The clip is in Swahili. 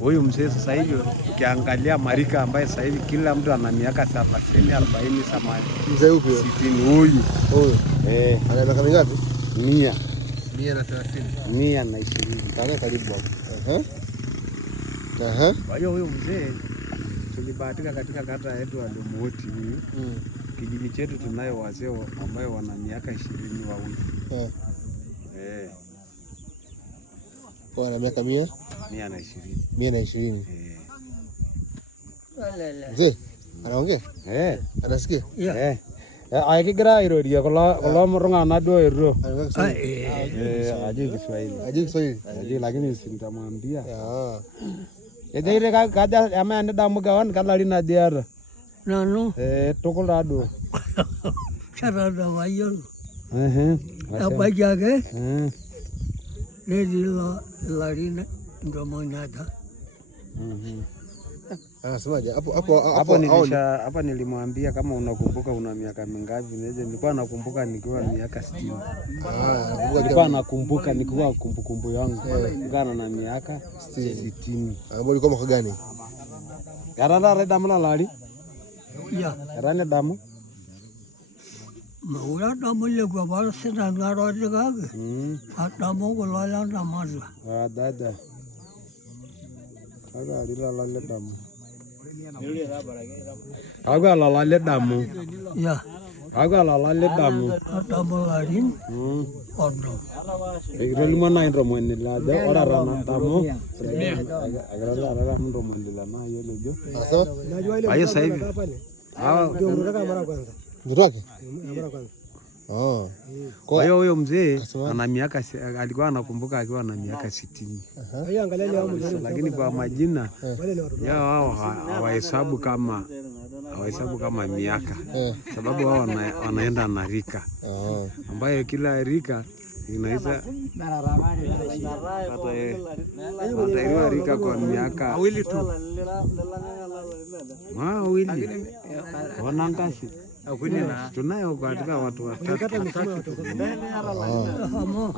Huyu mzee sasa hivi ukiangalia marika ambaye sasa hivi kila mtu ana miaka 30, 40, 80. Mzee upi? 60 huyu. Ana miaka mingapi? 100. 130. 120. Kana karibu hapo. Kwa hiyo huyu mzee tulibahatika katika kata yetu ya Lumoti huyu. Kijiji chetu tunayo wazee ambao wana miaka 20 wawili. Wana miaka 120. 120. Mzee anaongea? Anasikia? Akigira irodia kula murungana do ero. Ajui Kiswahili. Lakini nitamwambia. Yeye kaja ameenda damu kawan kalari na diara. Nanu. Tokolado. Charada wayon. Apa jaga? Lady Larina Ndomonada. Anasemaje? Hapa nilimwambia kama unakumbuka una miaka mingapi. Nilikuwa nakumbuka nikiwa miaka 60. Nilikuwa nakumbuka nikiwa kumbukumbu yangu. Ngana na miaka 60. Ambapo ulikuwa mwaka gani? Yaranda damu la lari? Ya. Yaranda damu? Maura damu le kwa bala sena ngaro jagaga. Damu ko lala namaza. Dada. Kaga alila lale damu. Agora lá le damu. Ya. Agora lá le damu. Damu larin. Ordo. Igro mana indro monila de ora rana damu. Agora lá rana indro monila na yele jo. Ayo sasa hivi. Mtoto wake? Kwa hiyo huyo mzee ana miaka alikuwa anakumbuka akiwa na miaka 60. Lakini kwa majina yao hawahesabu kama miaka. Sababu wao wanaenda na rika. Ambayo kila rika inaisa hata rika kwa miaka wawili tu. Wawili. Wanangashi. Tunayo katika watu watatu.